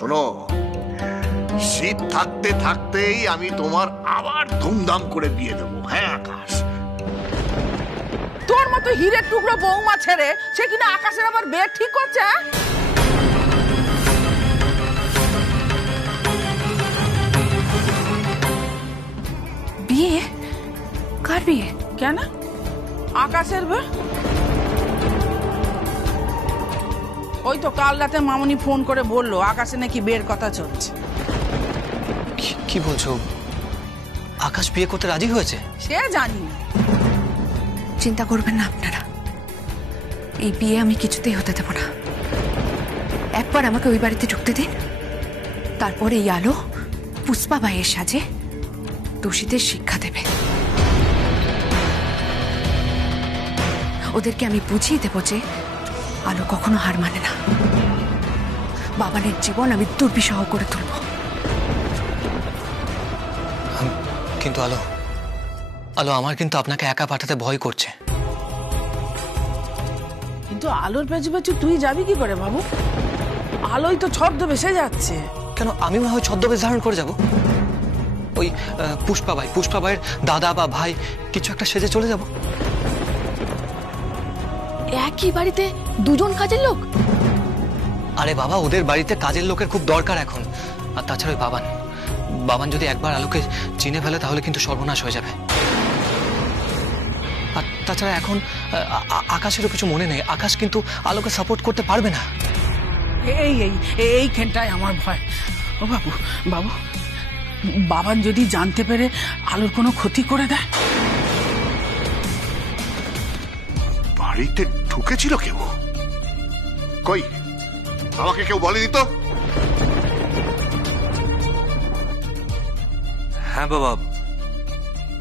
শোনো, শীত থাকতে থাকতেই আমি তোমার আবার ধুমধাম করে বিয়ে দেবো। হ্যাঁ আকাশ, তোর মতো হিরের টুকরো বৌমা ছেড়ে সে কিনা আকাশের আবার বিয়ে ঠিক করছে। বিয়ে? কার বিয়ে? কেন আকাশের বিয়ে? ওই তো কাল রাতে মামুনি ফোন করে বললো আকাশে নাকি বিয়ের কথা চলছে। কি বলছো? আকাশ বিয়ে করতে রাজি হয়েছে? সে জানি না। চিন্তা করবেন না আপনারা, এই বিয়ে আমি কিছুতেই হতে দেব না। একবার আমাকে ওই বাড়িতে ঢুকতে দিন, তারপরে এই আলো পুষ্পা ভাইয়ের সাজে দোষীদের শিক্ষা দেবে। ওদেরকে আমি বুঝিয়ে দেব যে আলো কখনো হার মানে না। বাবানের জীবন আমি দুর্বিষহ করে তুলব। কিন্তু আলো, আলো আমার কিন্তু আপনাকে একা পাঠাতে ভয় করছে। কিন্তু আলোর পেছু পেছু তুই যাবি কি করে বাবু? আলোই তো ছদ্মবেশে যাচ্ছে। কেন আমি মনে হয় ছদ্মবেশ ধারণ করে যাব? ওই পুষ্পা ভাইয়ের দাদা বা ভাই কিছু একটা সেজে চলে যাব। একই বাড়িতে দুজন কাজের লোক? আরে বাবা, ওদের বাড়িতে কাজের লোকের খুব দরকার এখন। আর তাছাড়া ওই বাবান যদি একবার আলোকে চিনে ফেলে তাহলে কিন্তু সর্বনাশ হয়ে যাবে। আর তাছাড়া এখন আকাশেরও কিছু মনে নেই। আকাশ কিন্তু আলোকে সাপোর্ট করতে পারবে না। এইখানটায় আমার ভয়। ও বাবু, বাবান যদি জানতে পেরে আলোর কোনো ক্ষতি করে দেয়। বাড়িতে ঢুকেছিল কেউ? কই, আমাকে কেউ বলেনি তো? হ্যাঁ বাবা,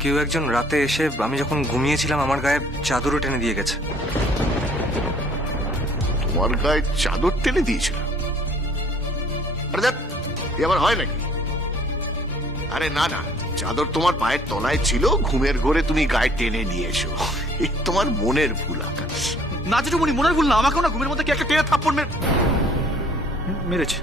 কেউ একজন রাতে এসে আমি যখন ঘুমিয়েছিলাম আমার গায়ে চাদরও টেনে দিয়ে গেছে। তোমার গায়ে চাদর টেনে দিয়েছিল? আরে দেখ, এ আবার হয় নাকি? আরে না না, চাদর তোমার পায়ের তলায় ছিল, ঘুমের ঘোরে তুমি গায়ে টেনে নিয়েছো। এই তোমার মনের ভুল আকাশ। না জেঠুমনি, মনের ভুল না, আমাকেও না ঘুমের মধ্যে কে একটা টেনে থাপ্পড় মেরেছে।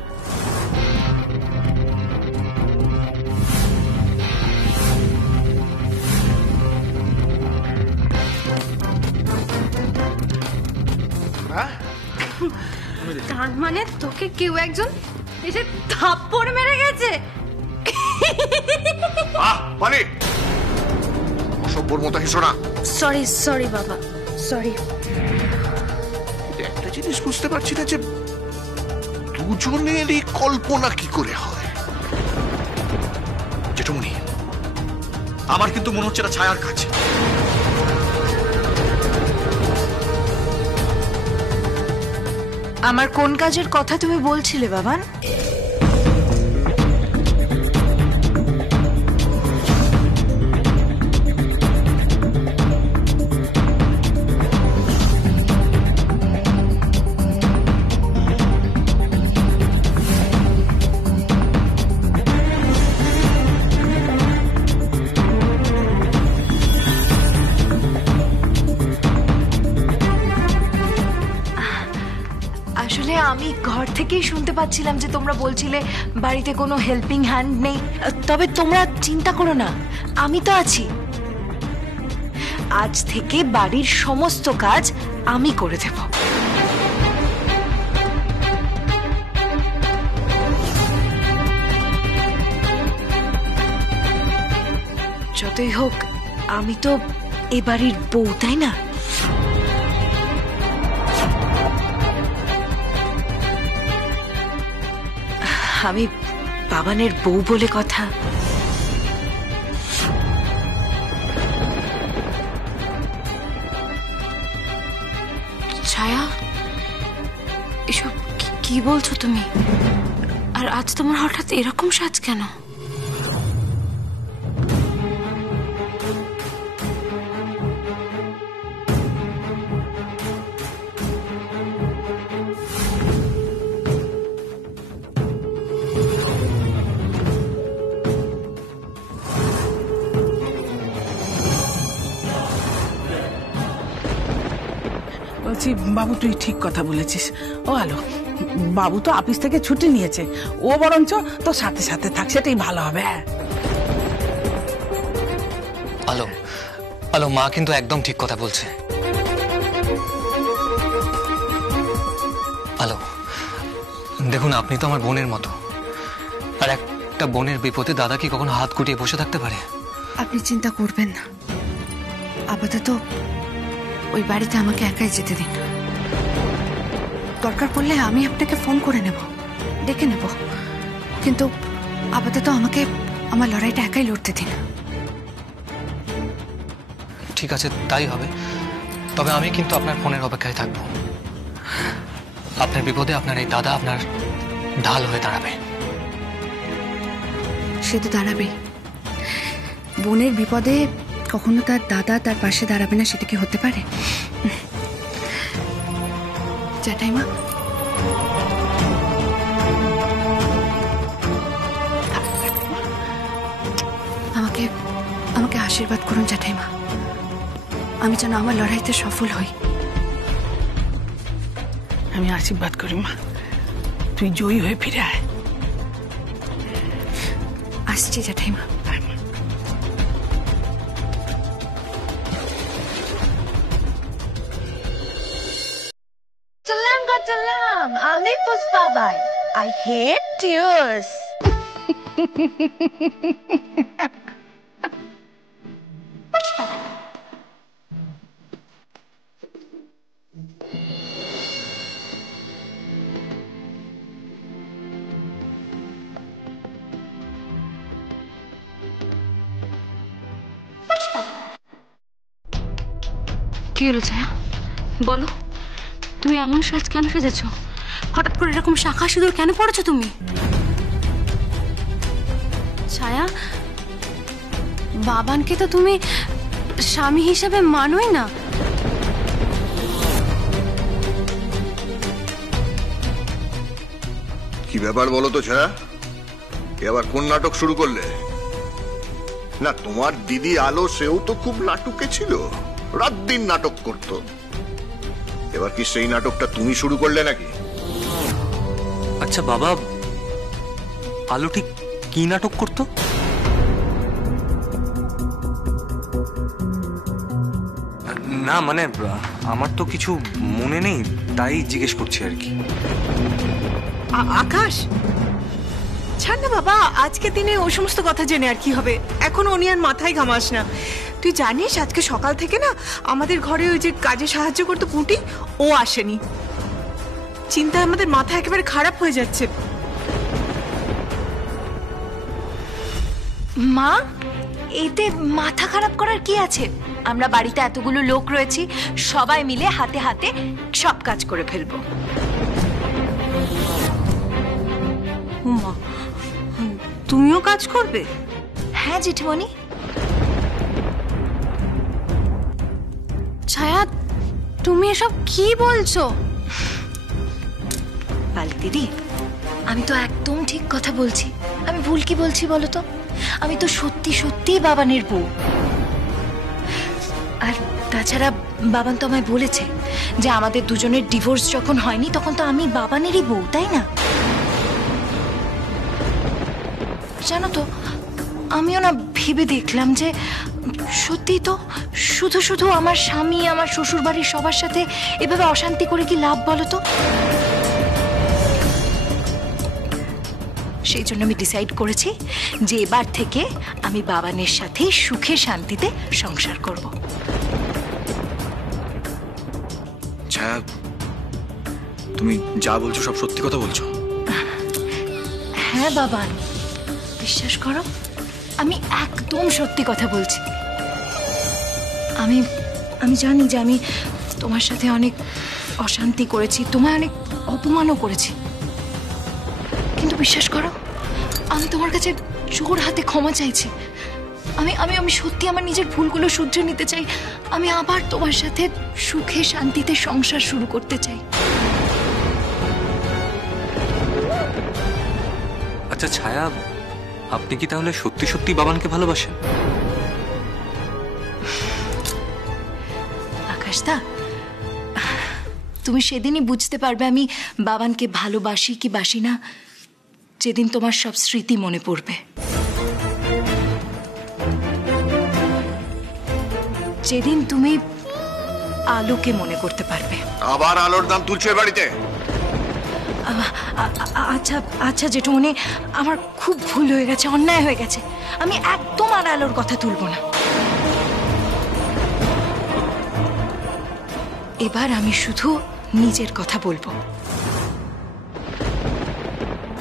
তার মানে তোকে কেউ একজন এসে থাপ্পড় মেরে গেছে? মানে অসভ্যর মতো হেসো না। সরি বাবা, সরি। একটা জিনিস বুঝতে পারছি না যে দুজনেরই কল্পনা কি করে হয়। জেঠুমনি, আমার কিন্তু মনে হচ্ছে এটা ছায়ার কাজ। আমার কোন কাজের কথা তুমি বলছিলে বাবান? আসলে আমি ঘর থেকেই শুনতে পাচ্ছিলাম যে তোমরা বলছিলে বাড়িতে কোনো হেল্পিং হ্যান্ড নেই। তবে তোমরা চিন্তা করো না, আমি তো আছি। আজ থেকে বাড়ির সমস্ত কাজ আমি করে দেব। যতই হোক আমি তো এ বাড়ির বউ, তাই না? আমি বাবানের বউ বলে কথা। ছায়া, এসব কি বলছো তুমি? আর আজ তোমার হঠাৎ এরকম সাজ কেন? বলছি বাবু, তুই ঠিক কথা বলেছিস। ও আলো, বাবু তো অফিস থেকে ছুটি নিয়েছে, ও বরঞ্চ তোর সাথে সাথে থাক, সেটাই ভালো হবে। আলো আলো, মা কিন্তু একদম ঠিক কথা বলছে। আলো দেখুন, আপনি তো আমার বোনের মতো, আর একটা বোনের বিপদে দাদা কি কখনো হাত গুটিয়ে বসে থাকতে পারে? আপনি চিন্তা করবেন না, আপাতত ওই বাড়িতে আমাকে একাই যেতে দিন। দরকার পড়লে আমি আপনাকে ফোন করে নেব, ডেকে নেব, কিন্তু আপাতত আমাকে আমার লড়াইটা একাই লড়তে দিন। ঠিক আছে, তাই হবে। তবে আমি কিন্তু আপনার ফোনের অপেক্ষায় থাকবো। আপনার বিপদে আপনার এই দাদা আপনার ঢাল হয়ে দাঁড়াবে। সে তো দাঁড়াবেই। বোনের বিপদে কখনো তার দাদা তার পাশে দাঁড়াবে না, সেটা কি হতে পারে? জ্যাঠাইমা, আমাকে আমাকে আশীর্বাদ করুন জ্যাঠাইমা, আমি যেন আমার লড়াইতে সফল হই। আমি আশীর্বাদ করি মা, তুই জয়ী হয়ে ফিরে আয়। আসছি জ্যাঠাইমা। Salam, Ali Puspabai. I hate tears. কি হলো ছায়া, বলো, তুমি এমন সাজ কেন সেজেছ? হঠাৎ করে এরকম শাখা সিঁদুর কেন পড়েছো তুমি? ছায়া, বাবানকে তো তুমি স্বামী হিসেবে মানোই না। কি ব্যাপার বলো তো ছায়া, এ আবার কোন নাটক শুরু করলে? না, তোমার দিদি আলো সেও তো খুব নাটকে ছিল, রাত দিন নাটক করত। এবার কি সেই নাটকটা তুমি শুরু করলে নাকি? আচ্ছা বাবা, আলো ঠিক কি নাটক করতো? না মানে আমার তো কিছু মনে নেই, তাই জিজ্ঞেস করছি আর কি। আকাশ, ছাড় না বাবা, আজকে দিনে ও সমস্ত কথা জেনে আর কি হবে? এখন ও নিয়ে আর মাথায় ঘামাস না। তুই জানিস আজকে সকাল থেকে না আমাদের ঘরে ওই যে কাজে সাহায্য করতো পুঁটি, ও আসেনি। চিন্তায় আমাদের মাথা একেবারে খারাপ হয়ে যাচ্ছে। মা, এতে মাথা খারাপ করার কি আছে? আমরা বাড়িতে এতগুলো লোক রয়েছি, সবাই মিলে হাতে হাতে সব কাজ করে ফেলবো। উমা, তুমিও কাজ করবে? হ্যাঁ জেঠিমণি। ছায়া, তুমি এসব কি বলছো? পালি দিদি, আমি তো একদম ঠিক কথা বলছি। আমি ভুল কি বলছি বলো তো? আমি তো সত্যি সত্যি বাবানের বউ। আর তাছাড়া বাবান তো আমায় বলেছে যে আমাদের দুজনের ডিভোর্স যখন হয়নি তখন তো আমি বাবানেরই বউ, তাই না? জানো তো, আমিও না ভেবে দেখলাম যে সত্যি তো শুধু শুধু আমার স্বামী আমার শ্বশুর বাড়ির সবার সাথে এভাবে অশান্তি করে কি লাভ বলো তো? সেই জন্য আমি ডিসাইড করেছি যে এবার থেকে আমি বাবানের সাথে সুখে শান্তিতে সংসার করব। ছায়া, তুমি যা বলছো সব সত্যি কথা বলছো? হ্যাঁ বাবান, বিশ্বাস করো, আমি একদম সত্যি কথা বলছি। আমি আমি জানি যে আমি তোমার সাথে অনেক অশান্তি করেছি, তোমায় অনেক অপমানও করেছি, কিন্তু বিশ্বাস করো, আমি তোমার কাছে জোর হাতে ক্ষমা চাইছি। আমি আমি আমি সত্যি আমার নিজের ভুলগুলো শুধরে নিতে চাই। আমি আবার তোমার সাথে সুখে শান্তিতে সংসার শুরু করতে চাই। আচ্ছা ছায়া, আপনি কি তাহলে সত্যি সত্যি বাবানকে ভালোবাসেন? আকাশদা, তুমি সেদিনই বুঝতে পারবে আমি বাবানকে ভালোবাসি কি বাসি না, যেদিন তোমার সব স্মৃতি মনে পড়বে, যেদিন তুমি আলোকে মনে করতে পারবে। আবার আলোর দাম তুলছো এ বাড়িতে? আচ্ছা আচ্ছা জেঠুমনি, আমার খুব ভুল হয়ে গেছে, অন্যায় হয়ে গেছে। আমি একদম আর আলোর কথা তুলব না। এবার আমি শুধু নিজের কথা বলবো।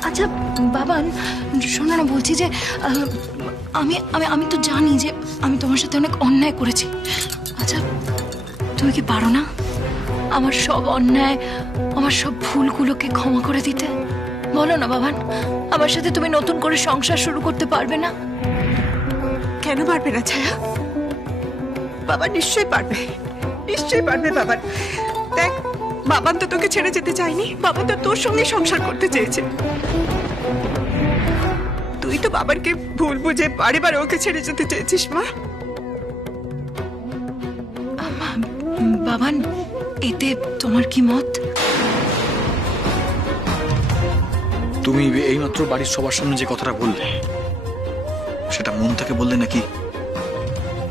আচ্ছা বাবান, শোনো না, বলছি যে আমি আমি আমি তো জানি যে আমি তোমার সাথে অনেক অন্যায় করেছি। আচ্ছা তুমি কি পারো না আমার সব অন্যায়, আমার সব ভুলগুলোকে ক্ষমা করে দিতে? বলো না বাবান, আমার সাথে তুমি নতুন করে সংসার শুরু করতে পারবে না? কেন পারবে না ছায়া? বাবা নিশ্চয়ই পারবে, নিশ্চয়ই পারবে বাবা। দেখ, বাবান তো তোকে ছেড়ে যেতে চায়নি, বাবা তো তোর সঙ্গে সংসার করতে চেয়েছে। তুই তো বাবাকে ভুল বুঝে বারে বারে ওকে ছেড়ে যেতে চেয়েছিস মা। বাবান, এতে তোমার কি মত? তুমি এইমাত্র বাড়ির সবার সামনে যে কথাটা বললে, সেটা মন থেকে বললে নাকি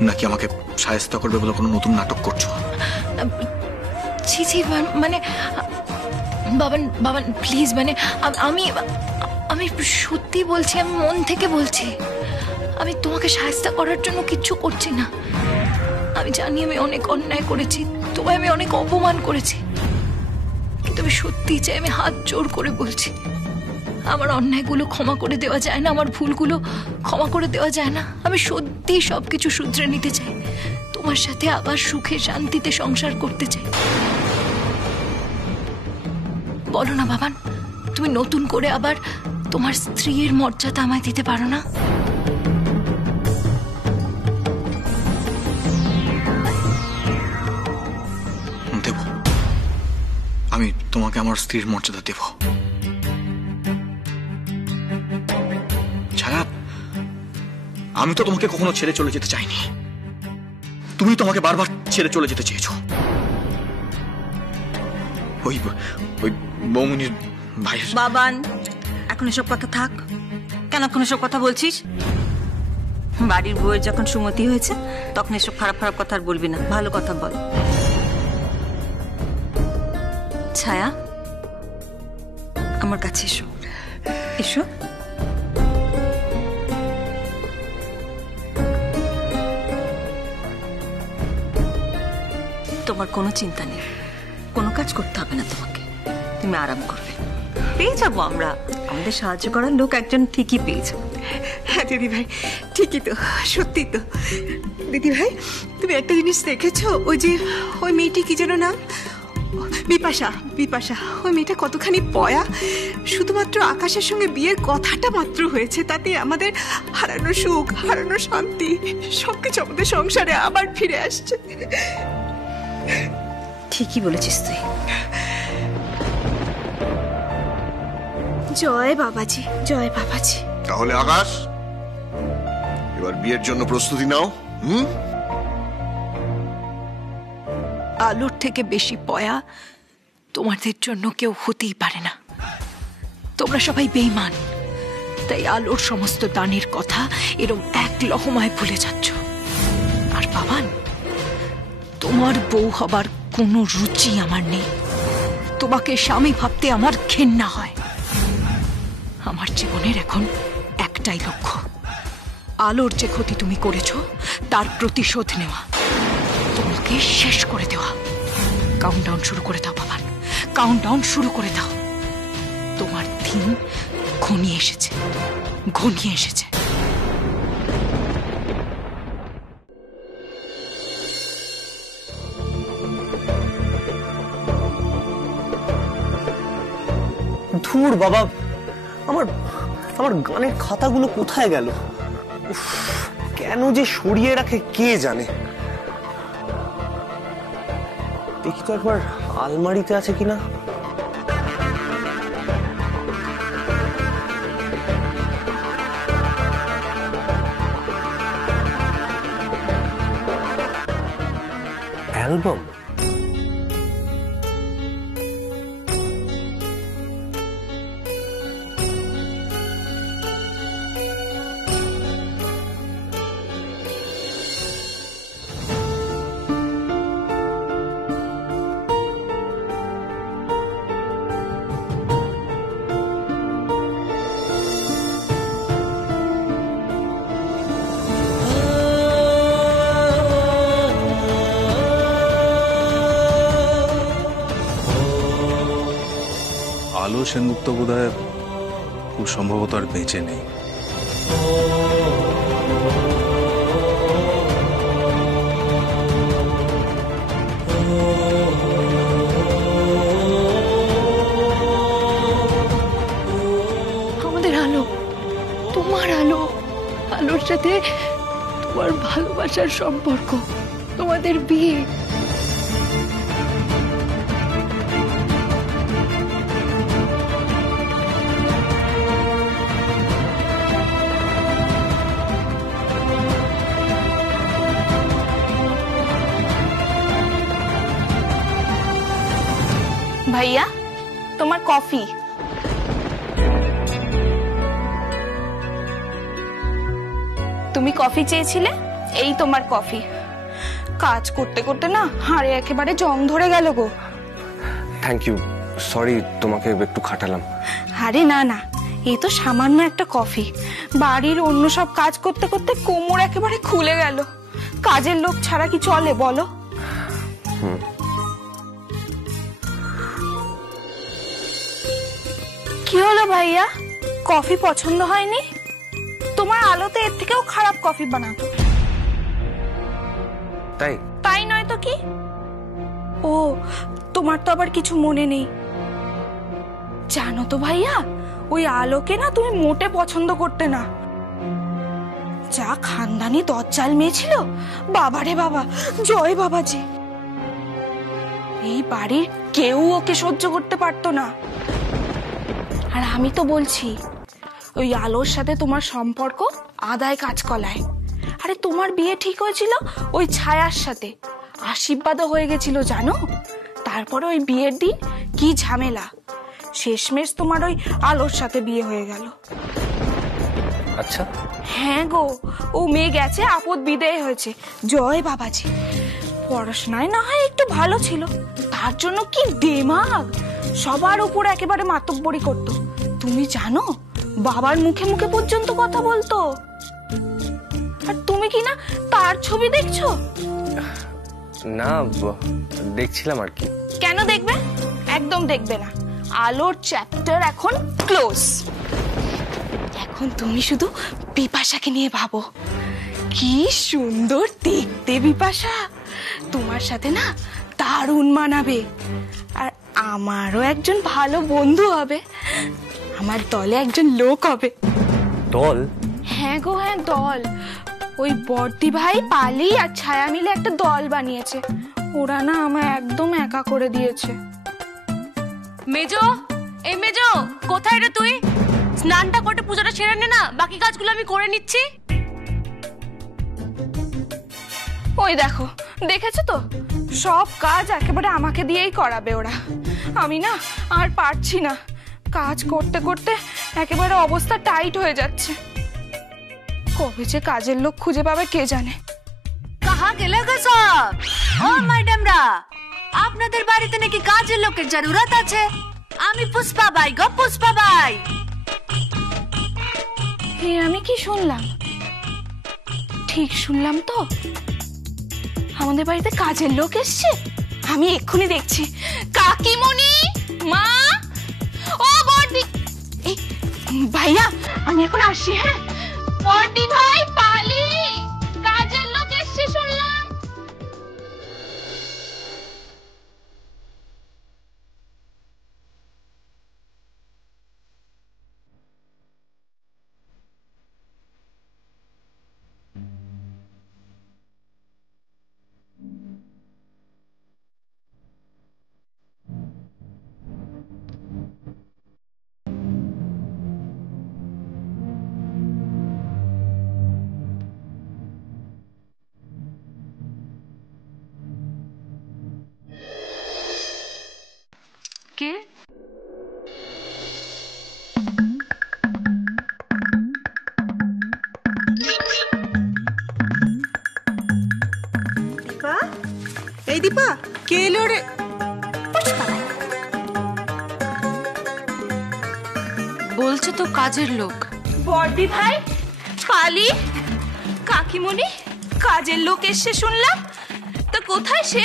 নাকি আমাকে সাহায্য করবে বলে কোনো নতুন নাটক করছো? ছি ছি, মানে বাবান বাবান প্লিজ, মানে আমি আমি সত্যি বলছি, আমি মন থেকে বলছি। আমি তোমাকে সাহায্য করার জন্য কিচ্ছু করছি না। আমি জানি আমি অনেক অন্যায় করেছি, তোমায় আমি অনেক অপমান করেছি, কিন্তু আমি সত্যি চাই, আমি হাত জোর করে বলছি, আমার অন্যায়গুলো ক্ষমা করে দেওয়া যায় না, আমার ভুলগুলো ক্ষমা করে দেওয়া যায় না। আমি সত্যি সবকিছু শুধরে নিতে চাই, তোমার সাথে আবার সুখে শান্তিতে সংসার করতে চাই। বলো না বাবান, তুমি নতুন করে আবার তোমার স্ত্রীর মর্যাদা আমায় দিতে পারো না? দেব, আমি তোমাকে আমার স্ত্রীর মর্যাদা দেব। ছায়া, আমি তো তোমাকে কখনো ছেড়ে চলে যেতে চাইনি, তুমি তোমাকে বারবার ছেড়ে চলে যেতে চেয়েছো। ওই ওই বৌমনির ভাই। বাবান, এখন এসব কথা থাক। কেন এখন এসব কথা বলছিস? বাড়ির বউয়ের যখন সুমতি হয়েছে তখন এসব খারাপ খারাপ কথা আর বলবি না, ভালো কথা বল। ছায়া, আমার কাছে এসো, এসো। তোমার কোনো চিন্তা নেই, কোনো কাজ করতে হবে না তোমাকে, তুমি আরাম করবে। পেয়ে যাবো আমরা, আমাদের সাহায্য করার লোক একজন ঠিকই পেয়ে যাবো। হ্যাঁ দিদি ভাই, ঠিকই তো, সত্যি তো। দিদি ভাই, তুমি একটা জিনিস দেখেছো? ওই যে ওই মেয়েটি কি যেন নাম, বিপাশা, বিপাশা, ওই মেয়েটা কতখানি পয়া। শুধুমাত্র আকাশের সঙ্গে বিয়ের কথাটা মাত্র হয়েছে, তাতে আমাদের হারানো সুখ, হারানো শান্তি সবকিছু আমাদের সংসারে আবার ফিরে আসছে। ঠিকই বলেছিস তুই। জয় বাবাজি, জয় বাবাজি। তাহলে আকাশ, এবার বিয়ের জন্য প্রস্তুতি নাও। আলোর থেকে বেশি পয়া তোমাদের জন্য কেউ হতেই পারে না। তোমরা সবাই বেঈমান, তাই আলোর সমস্ত দানের কথা এরম এক লহমায় ভুলে যাচ্ছ। আর বাবান, তোমার বউ হবার কোনো রুচি আমার নেই, তোমাকে স্বামী ভাবতে আমার ঘেন্না হয়। আমার জীবনের এখন একটাই লক্ষ্য, আলোর যে ক্ষতি তুমি করেছো তার প্রতিশোধ নেওয়া, তোমাকে শেষ করে দেওয়া। কাউন্টডাউন শুরু করে দাও বাবান, কাউন্টডাউন শুরু করে দাও। তোমার দিন ঘনিয়ে এসেছে, ঘনিয়ে এসেছে। ধুর বাবা, আমার আমার গানের খাতাগুলো কোথায় গেল? কেন যে সরিয়ে রাখে কে জানে। দেখি তো একবার আলমারিতে আছে কিনা। অ্যালবাম, সেনগুপ্ত বোধহয় খুব সম্ভবত আর বেঁচে নেই। আমাদের আলো, তোমার আলো, আলোর সাথে তোমার ভালোবাসার সম্পর্ক, তোমাদের বিয়ে। ভাইয়া, তোমার কফি। তুমি কফি চেয়েছিলে, এই তোমার কফি। কাজ করতে করতে না হাড়ে একেবারে জং ধরে গেল গো। থ্যাংক ইউ, সরি তোমাকে একটু খাটালাম। আরে না না, এই তো সামান্য একটা কফি। বাড়ির অন্য সব কাজ করতে করতে কোমর একেবারে খুলে গেল। কাজের লোক ছাড়া কি চলে বলো? কি হলো ভাইয়া, কফি পছন্দ হয়নি? তোমার আলোতে এর থেকেও খারাপ কফি বানাতো। তাই? তাই নয় তো কি? ও, তোমার তো আবার কিছু মনে নেই। জানো তো ভাইয়া, ওই আলোকে না তুমি মোটে পছন্দ করতে না। যা খানদানি দজ্জাল মেয়ে ছিল, বাবারে বাবা, জয় বাবাজি। এই বাড়ির কেউ ওকে সহ্য করতে পারতো না। আর আমি তো বলছি, ওই আলোর সাথে তোমার সম্পর্ক আদায় কাজকলায়। আরে তোমার বিয়ে ঠিক হয়েছিল ওই ছায়ার সাথে, আশীর্বাদও হয়ে গেছিল জানো। তারপরে ওই বিয়ের দিন কি ঝামেলা, শেষমেশ তোমার ওই আলোর সাথে বিয়ে হয়ে গেল। আচ্ছা। হ্যাঁ গো, ও মেয়ে গেছে, আপদ বিদেয় হয়েছে, জয় বাবাজি। পড়াশোনায় না হয় একটু ভালো ছিল, তার জন্য কি দেমাগ, সবার উপর একেবারে মাতব্বরি করতো। তুমি জানো, বাবার মুখে মুখে পর্যন্ত কথা বলতো। আর তুমি কি না তার ছবি দেখছো? না, দেখছিলাম আর কি। কেন দেখবে? একদম দেখবে না। আলোর চ্যাপ্টার এখন ক্লোজ। এখন তুমি শুধু বিপাশাকে নিয়ে ভাবো। কি সুন্দর দেখতে বিপাশা, তোমার সাথে না দারুণ মানাবে। আর আমারও একজন ভালো বন্ধু হবে, আমার দলে একজন লোক হবে। দল? হ্যাঁ গো হ্যাঁ, দল। ওই বর্দি ভাই, পালি আর ছায়া মিলে একটা দল বানিয়েছে। ওরা না আমায় একদম একা করে দিয়েছে। মেজো, এই মেজো, কোথায় রে তুই? স্নানটা করে পূজাটা সেরে নে না, বাকি কাজগুলো আমি করে নিচ্ছি। ওই দেখো, দেখেছো তো, সব কাজ একেবারে আমাকে দিয়েই করাবে ওরা। আমি না আর পারছি না, কাজ করতে করতে একেবারে অবস্থা টাইট হয়ে যাচ্ছে। কবে যে কাজের লোক খুঁজে পাবে কে জানে। কাহা গেলে গো সব? ও ম্যাডামরা, আপনাদের বাড়িতে নাকি কাজের লোকের জরুরত আছে? আমি পুষ্পা বাই গো, পুষ্পা বাই। হে, আমি কি শুনলাম? ঠিক শুনলাম তো? আমাদের বাড়িতে কাজের লোক এসছে। আমি এক্ষুনি দেখছি। কাকিমণি, মা, ও বর্দি, এই ভাইয়া, আমি এখন আসছি। হ্যাঁ, বর্দি ভাই, পালি, কাজের লোক এসছে শুনলাম। কে? দীপা, এই দীপা, কে এলো রে? বলছে তো কাজের লোক। বর্দি ভাই, পালি, কাকিমণি, কাজের লোক এসছে শুনলাম। তা কোথায় সে?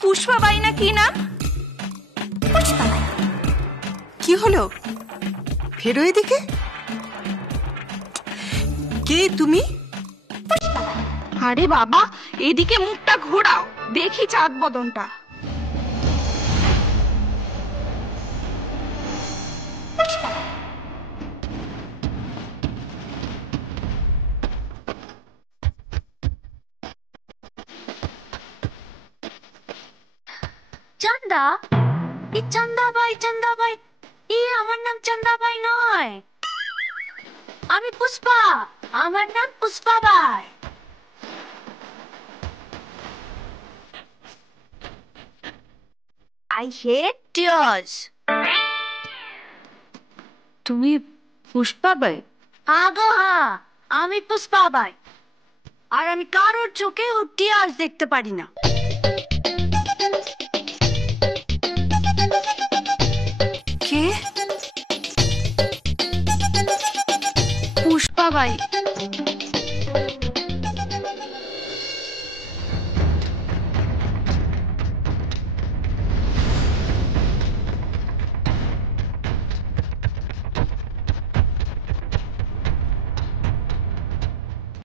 পুষ্পাবাই না কি নাম? কি হলো? ফেরো এদিকে। কে তুমি? আরে বাবা, এদিকে মুখটা ঘোরাও, দেখি চাঁদ বদনটা। চান্দা, এই চান্দাবাই, আমার নাম চান্দাবাই নয়, আমি পুষ্পা, আমার নাম পুষ্পাবাই। I hate tears. তুমি পুষ্পাবাই? আগো হ্যাঁ, আমি পুষ্পাবাই। আর আমি কারোর চোখে ও টিয়ার্স দেখতে পারি না। কে? পুষ্পাবাই